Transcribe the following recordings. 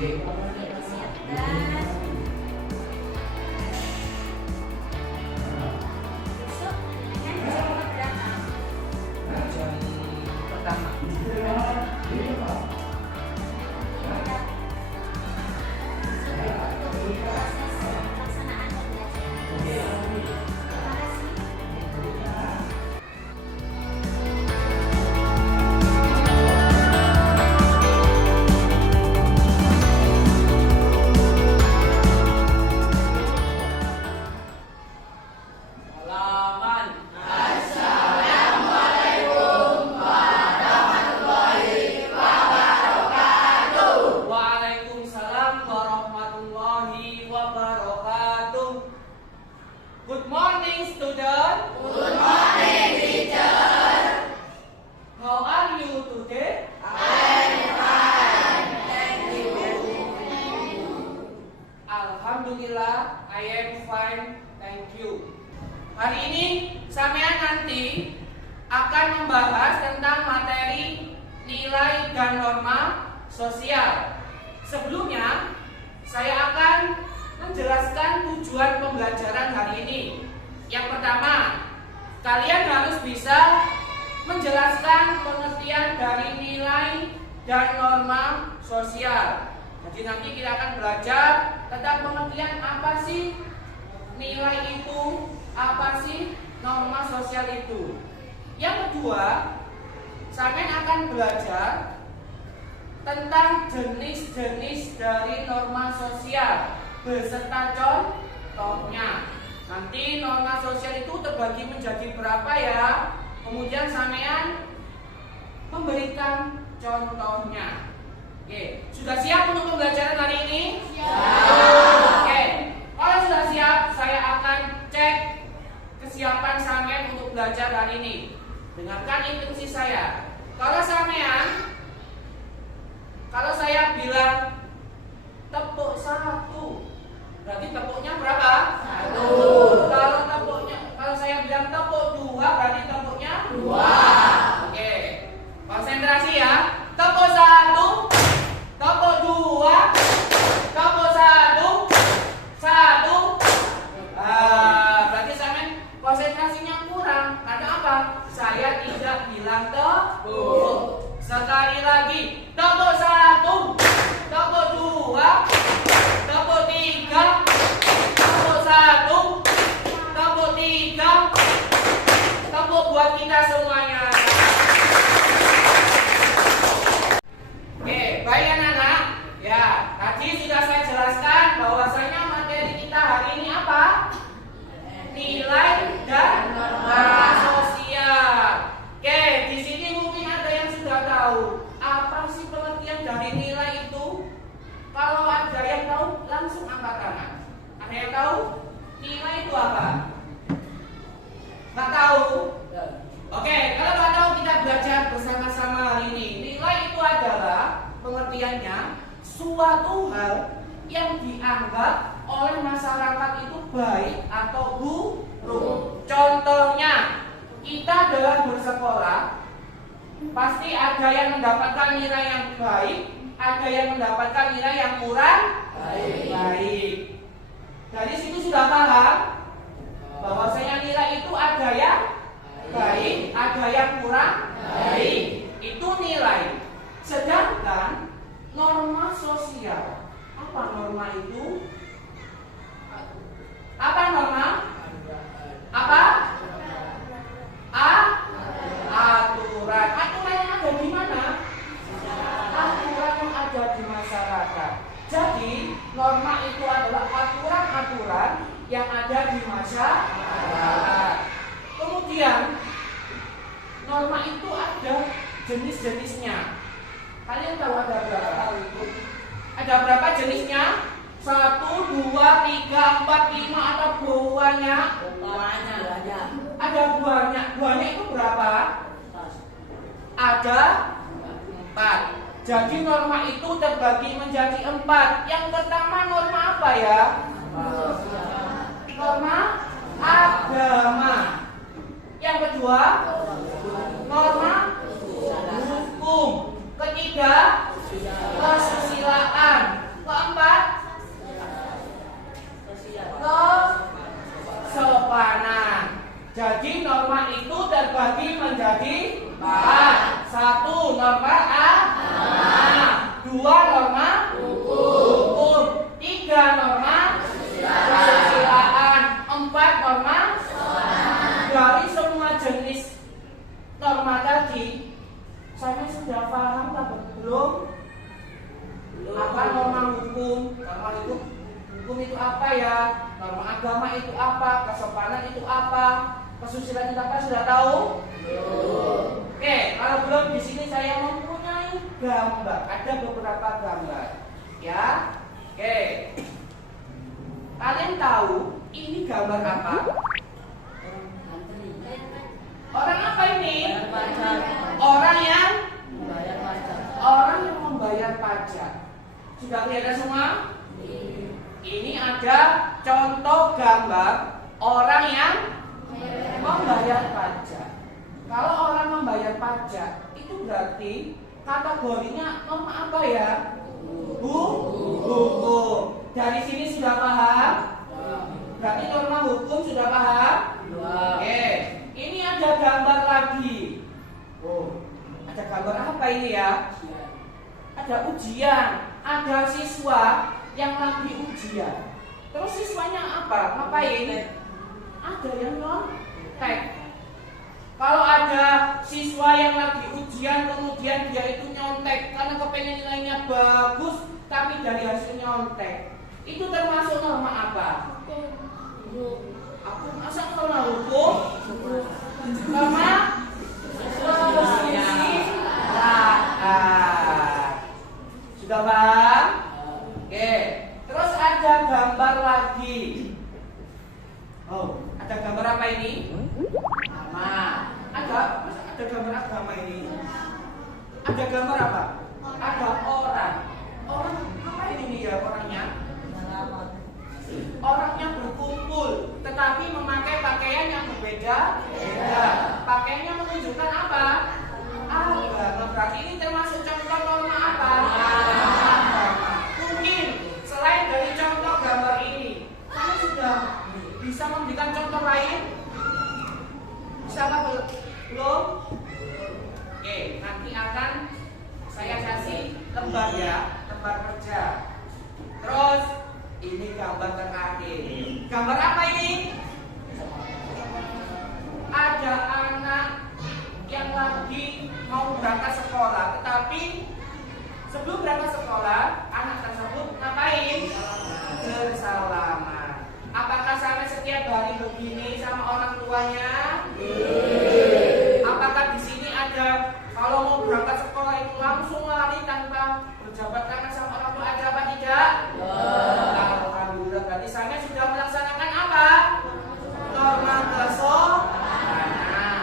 Disiapkan. Besok dengan jam berapa? Jam pertama. Proses pelaksanaan pembelajaran. Terima kasih. Halaman. Waalaikumsalam warahmatullahi wabarakatuh. Good morning, student. Good morning, teacher. How are you today? I'm fine. Thank you. Alhamdulillah, I am fine. Thank you. Hari ini sampean nanti akan membahas tentang materi nilai dan norma sosial. Sebelumnya, saya akan menjelaskan tujuan pembelajaran hari ini. Yang pertama, kalian harus bisa menjelaskan pengertian dari nilai dan norma sosial. Jadi nanti kita akan belajar tentang pengertian apa sih nilai itu, apa sih norma sosial itu. Yang kedua, saya akan belajar tentang jenis-jenis dari norma sosial beserta contohnya. Nanti norma sosial itu terbagi menjadi berapa ya? Kemudian sampean memberikan contohnya. Oke, sudah siap untuk pembelajaran hari ini? Siap. Oke, kalau sudah siap, saya akan cek kesiapan sampean untuk belajar hari ini. Dengarkan instruksi saya. Kalau saya bilang tepuk 1, berarti tepuknya berapa? 1. Kalau saya bilang tepuk 2, berarti tepuknya 2. Oke, konsentrasi ya. Tepuk 1, tepuk 2, tepuk 1, 1. Berarti sampean konsentrasinya kurang. Karena apa? Saya tidak bilang tepuk. Sekali lagi, tepuk 1, tepuk 2, tepuk 3, tepuk 1, tepuk 3, tepuk buat kita semuanya. Oke, baik anak-anak. Ya, tadi sudah saya jelaskan bahwasanya materi kita hari ini apa? Nilai dan norma sosial. Oke, di sini mungkin ada yang sudah tahu apa sih pengertian dari nilai itu. Kalau ada yang tahu, langsung angkat tangan. Ada yang tahu nilai itu apa? Nggak tahu? Oke, kalau nggak tahu kita belajar bersama-sama hari ini. Nilai itu adalah pengertiannya suatu hal yang dianggap oleh masyarakat itu baik atau buruk. Contohnya, kita dalam bersekolah pasti ada yang mendapatkan nilai yang baik, ada yang mendapatkan nilai yang kurang baik. Dari situ sudah paham bahwasanya nilai itu ada yang baik, ada yang kurang baik. Itu nilai. Sedangkan norma sosial, apa norma itu? Apa norma? Apa? Aturan. Aturan yang ada di mana? Aturan yang ada di masyarakat. Jadi norma itu adalah aturan-aturan yang ada di masyarakat. Kemudian norma itu ada jenis-jenisnya. Kalian tahu ada berapa? Ada berapa jenisnya? 1, 2, 3, 4, 5 atau banyak? Banyak. Ada banyak. Banyak itu berapa? Ada 4. Jadi norma itu terbagi menjadi 4. Yang pertama norma apa ya? Norma agama. Yang kedua norma hukum. Ketiga kesusilaan. Keempat, kesopanan. Jadi norma itu terbagi menjadi 4. 1 norma agama, 2 norma hukum, 3 norma kesusilaan, 4 norma. Dari semua jenis norma tadi, saya sudah paham tak belum? Apa norma hukum? Norma hukum itu apa ya? Norma agama itu apa? Kesopanan itu apa? Kesusilaan itu apa? Sudah tahu? Oke, kalau belum, di sini saya mempunyai gambar. Ada beberapa gambar, ya. Oke, kalian tahu ini gambar apa? Orang apa ini? Orang yang membayar pajak. Sudah kelihatan semua? Ini ada contoh gambar orang yang membayar pajak. Kalau orang membayar pajak, itu berarti kategorinya norma apa ya? Hukum. Dari sini sudah paham? Berarti norma hukum sudah paham? Oke. Ini ada gambar lagi. Oh, ada gambar apa ini ya? Ada ujian, ada siswa yang lagi ujian. Terus siswanya apa? Ngapain? Ada yang nyontek. Kalau ada siswa yang lagi ujian kemudian dia itu nyontek karena kepengen nilainya bagus, tapi dari hasil nyontek, itu termasuk norma apa? Aku masa norma hukum? Norma kesusilaan. Sudah paham? Oke. Terus ada gambar lagi. Oh, ada gambar apa ini? Ada gambar agama ini. Ada gambar apa? Ada orang. Orang apa ini ya orangnya? Orangnya berkumpul, tetapi memakai pakaian yang berbeda. Pakaiannya menunjukkan apa? Agama. Berarti ini termasuk contoh norma apa? Agama. Mungkin selain dari contoh gambar ini, kamu sudah bisa memberikan contoh lain? Bisa apa belum? Oke, nanti akan saya kasih lembar ya, lembar kerja. Terus ini gambar terakhir. Gambar apa ini? Ada anak yang lagi mau berangkat sekolah, tetapi sebelum berangkat sekolah, anak tersebut ngapain? Bersalaman. Apakah sampai setiap hari begini sama orang tuanya? Apakah di sini ada kalau mau berangkat sekolah itu langsung lari tanpa berjabat tangan sama orang tua, ada apa tidak? Alhamdulillah, berarti saya sudah melaksanakan apa? Norma kesopanan.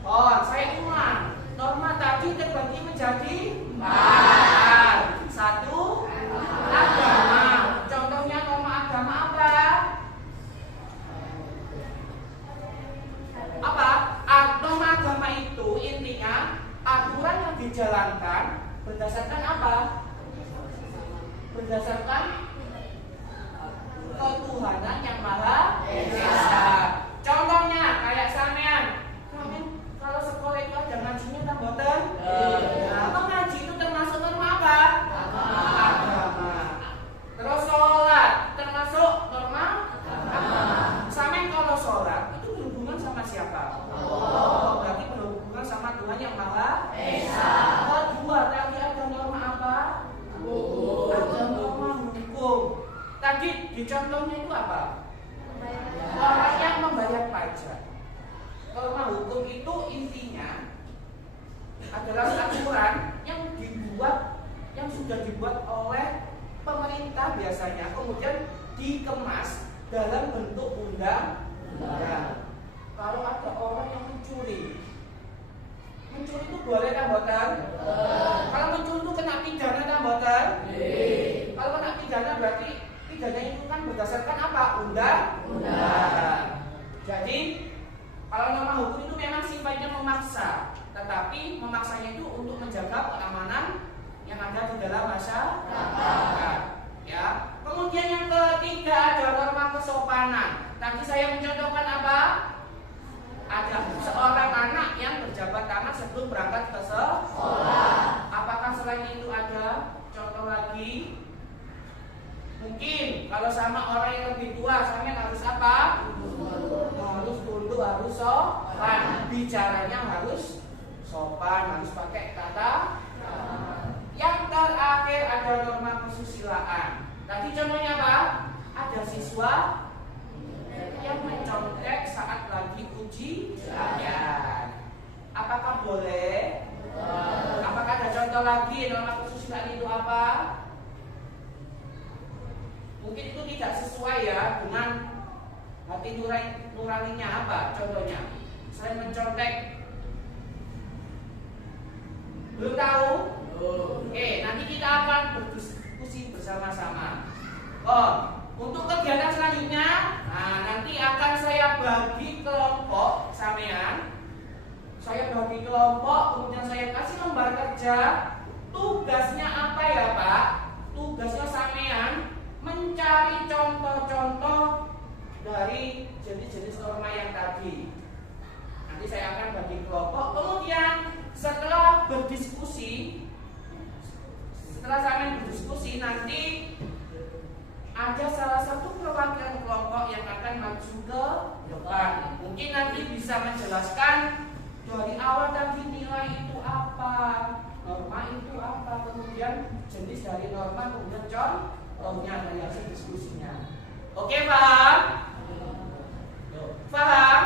Oh, saya ulang. Norma tadi terbagi menjadi 4. 1 agama. Contohnya norma agama apa? Norma agama itu intinya aturan yang dijalankan berdasarkan apa? Berdasarkan ketuhanan yang maha esa. Contohnya kayak sampean kalau sekolah itu ada ngajinya tak boten? Ngaji itu termasuk norma apa? Agama. Terus sholat termasuk norma agama. Sampean kalau sholat itu berhubungan sama siapa? Berarti berhubungan sama Tuhan yang maha esa. Kedua, tadi ada norma apa? Ada norma hukum. Tadi di contohnya itu apa? Orang yang membayar pajak. Norma hukum itu intinya adalah aturan yang sudah dibuat oleh pemerintah biasanya, kemudian dikemas dalam bentuk undang-undang. Kalau ada orang yang mencuri itu boleh kan boten? Kalau mencuri itu kena pidana kan boten? Kalau kena pidana berarti pidana itu kan berdasarkan apa? Undang-undang. Jadi kalau norma hukum itu memang sifatnya memaksa, tetapi memaksanya itu untuk menjaga keamanan yang ada di dalam masyarakat. Kalau sama orang yang lebih tua, sampean harus apa? Harus tunduk, harus sopan. Bicaranya harus sopan, harus pakai kata. Yang terakhir ada norma kesusilaan. Tadi contohnya apa? Ada siswa yang mencontek saat lagi ujian. Apakah boleh? Apakah ada contoh lagi norma kesusilaan itu apa? Mungkin itu tidak sesuai ya dengan hati nuraninya apa? Contohnya, saya mencontek. Belum tahu? Oke, nanti kita akan berdiskusi bersama-sama. Untuk kegiatan selanjutnya, nanti akan saya bagi kelompok sampean. Saya bagi kelompok, kemudian saya kasih lembar kerja. Tugasnya apa ya Pak? Tugasnya sampean mencari contoh-contoh dari jenis-jenis norma yang tadi. Nanti saya akan bagi kelompok. Kemudian setelah sampean berdiskusi, nanti ada salah satu perwakilan kelompok yang akan maju ke depan. Mungkin nanti bisa menjelaskan dari awal tadi nilai itu apa, norma itu apa, kemudian jenis dari norma, kemudian contohnya dari hasil diskusinya. Oke, paham? Paham?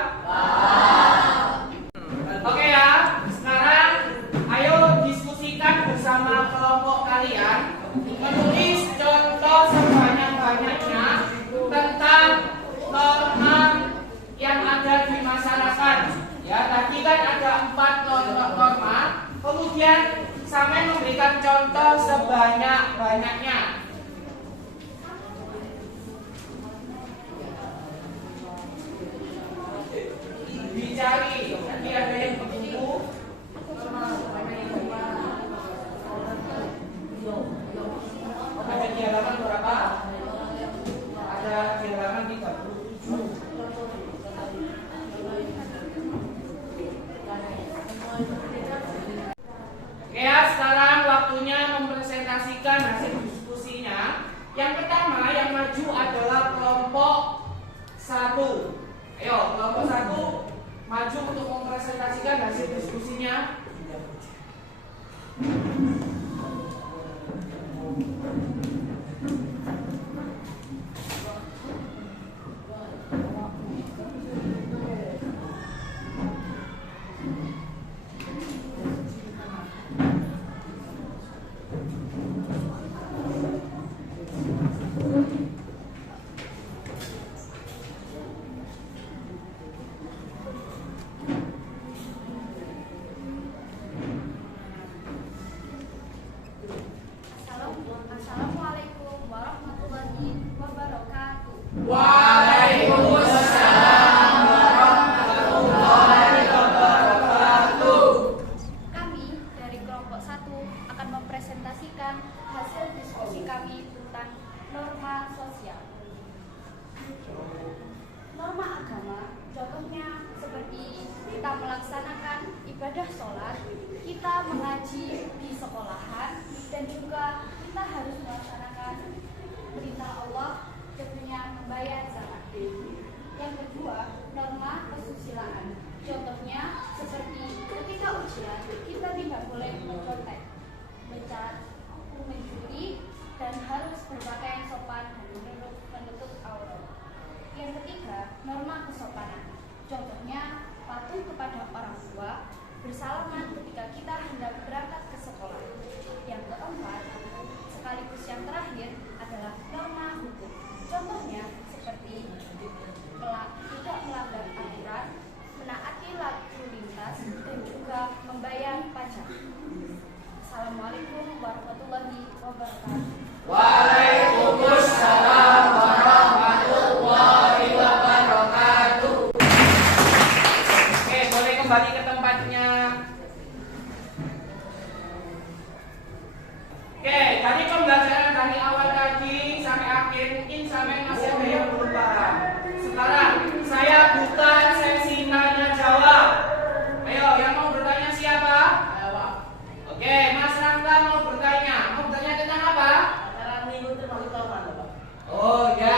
Oke ya, sekarang ayo diskusikan bersama kelompok kalian, menulis contoh sebanyak-banyaknya tentang norma yang ada di masyarakat. Ya, tadi kan ada 4 norma, kemudian sampai memberikan contoh sebanyak-banyaknya. Dicari, nanti ada yang begitu. Ada di halaman berapa? Ada di halaman 37. Oke ya, sekarang waktunya mempresentasikan hasil diskusinya. Yang pertama yang maju adalah kelompok 1. Ayo, kelompok 1 maju untuk mempresentasikan hasil diskusinya. Assalamualaikum warahmatullahi wabarakatuh. Waalaikumsalam warahmatullahi wabarakatuh. Kami dari kelompok 1 akan mempresentasikan hasil diskusi kami tentang norma sosial. Norma agama, contohnya seperti kita melaksanakan ibadah sholat, kita mengaji di sekolahan, dan juga kita harus melaksanakan perintah Allah, tentunya membayar zakat. Yang kedua, norma kesusilaan. Contohnya seperti ketika ujian, kita tidak boleh mencontek, mencuri, dan harus berpakaian sopan dan menutup aurat. Yang ketiga, norma kesopanan. Contohnya patuh kepada orang tua, bersalaman ketika kita hendak berangkat ke sekolah. Yang keempat, sekaligus yang terakhir adalah norma hukum. Contohnya seperti tidak melanggar aturan, menaati lalu lintas, dan juga membayar pajak. Assalamualaikum warahmatullahi wabarakatuh. Waalaikumsalam warahmatullahi wabarakatuh. Oke, boleh kembali ke tempatnya. Oke, tadi pembelajaran dari awal tadi sampai akhir mungkin sampai masih ada yang belum paham. Sekarang saya buka sesi tanya jawab. Ayo, yang mau bertanya siapa? Oke, Mas Rangga mau bertanya. Mau bertanya tentang apa? Oh ya,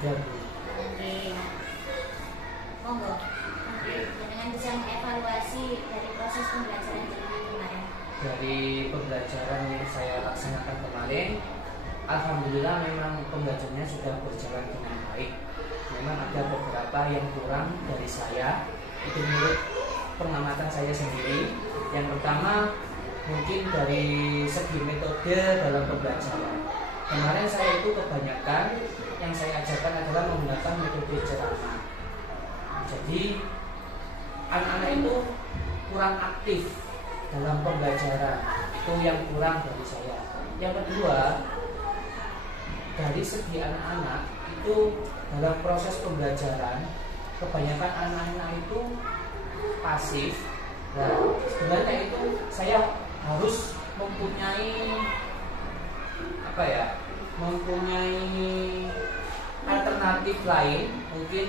Ada Bu. Oke. Monggo. Dengan bisa mengevaluasi dari proses pembelajaran jenengan kemarin. Dari pembelajaran yang saya laksanakan kemarin, alhamdulillah memang pembelajarannya sudah berjalan dengan baik. Memang ada beberapa yang kurang dari saya, itu menurut pengamatan saya sendiri. Yang pertama mungkin dari segi metode dalam pembelajaran. Kemarin saya itu kebanyakan yang saya ajarkan adalah menggunakan metode ceramah. Jadi anak-anak itu kurang aktif dalam pembelajaran, itu yang kurang dari saya. Yang kedua, dari segi anak-anak itu dalam proses pembelajaran kebanyakan anak-anak itu pasif. Nah, sebenarnya itu saya harus mempunyai mempunyai alternatif lain, mungkin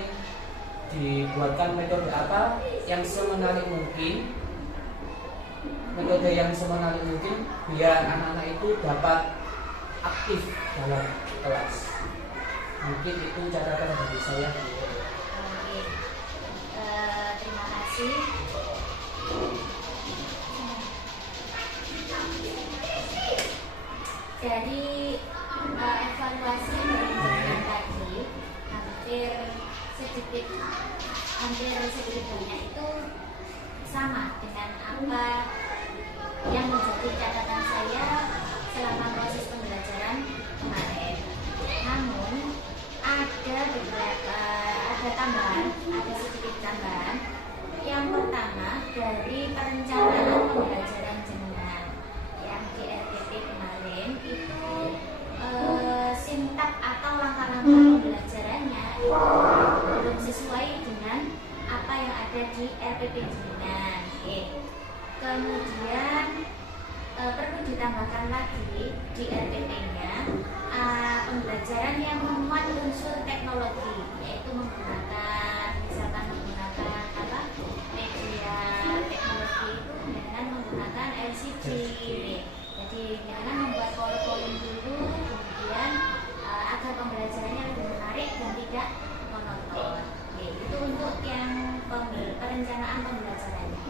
dibuatkan metode apa yang semenarik mungkin, metode yang semenarik mungkin biar anak-anak itu dapat aktif dalam kelas. Mungkin itu catatan dari saya. Oke. Terima kasih. Dari evaluasi yang tadi hampir sedikit banyak itu sama dengan apa yang menjadi catatan saya selama proses pembelajaran kemarin. Namun ada tambahan, ada sedikit tambahan. Yang pertama dari perencanaan pembelajaran jenengan yang di RPP kemarin itu sintak atau langkah-langkah pembelajarannya itu belum sesuai dengan apa yang ada di RPP jenengan. Oke. Kemudian perlu ditambahkan lagi di RPP-nya pembelajaran yang memuat unsur teknologi, yaitu misalkan menggunakan media teknologi itu dengan menggunakan LCD. Jadi dengan membuat PowerPoint dulu, kemudian agar pembelajarannya lebih menarik dan tidak monoton. Itu untuk yang perencanaan pembelajarannya.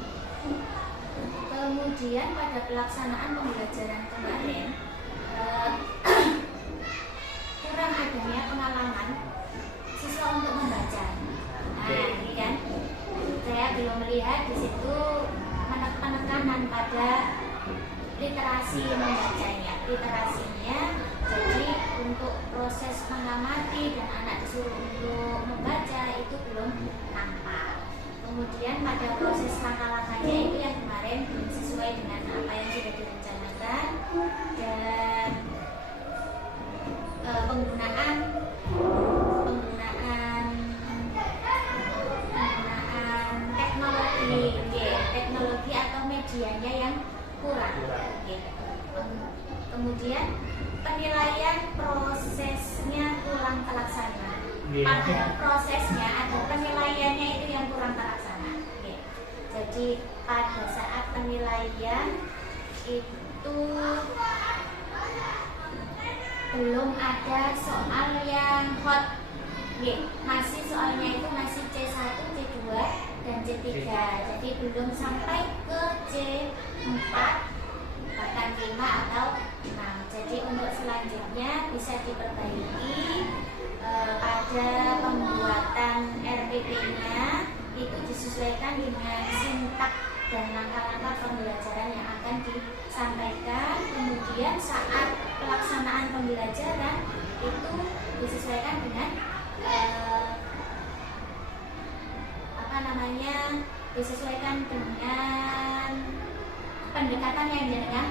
Kemudian pada pelaksanaan pembelajaran kemarin kurang adanya pengalaman siswa untuk membaca. Nah, ini kan saya belum melihat di situ penekanan pada literasi membacanya, literasinya. Jadi untuk proses mengamati dan anak disuruh untuk membaca itu belum nampak. Kemudian pada proses langkah-langkahnya itu yang kemarin belum sesuai dengan apa yang sudah direncanakan, dan penggunaan teknologi atau medianya yang kurang. Kemudian penilaian prosesnya kurang terlaksana. Pada prosesnya ada penilaiannya itu yang kurang terlaksana. Jadi pada saat penilaian itu belum ada soal yang hot. Masih soalnya itu masih C1, C2 dan C3. Jadi belum sampai ke C4 bahkan 5 atau 6. Jadi untuk selanjutnya bisa diperbaiki pada pembuatan RPP-nya itu disesuaikan dengan sintak dan langkah-langkah pembelajaran yang akan disampaikan. Kemudian saat pelaksanaan pembelajaran itu disesuaikan dengan disesuaikan dengan pendekatan yang jenengan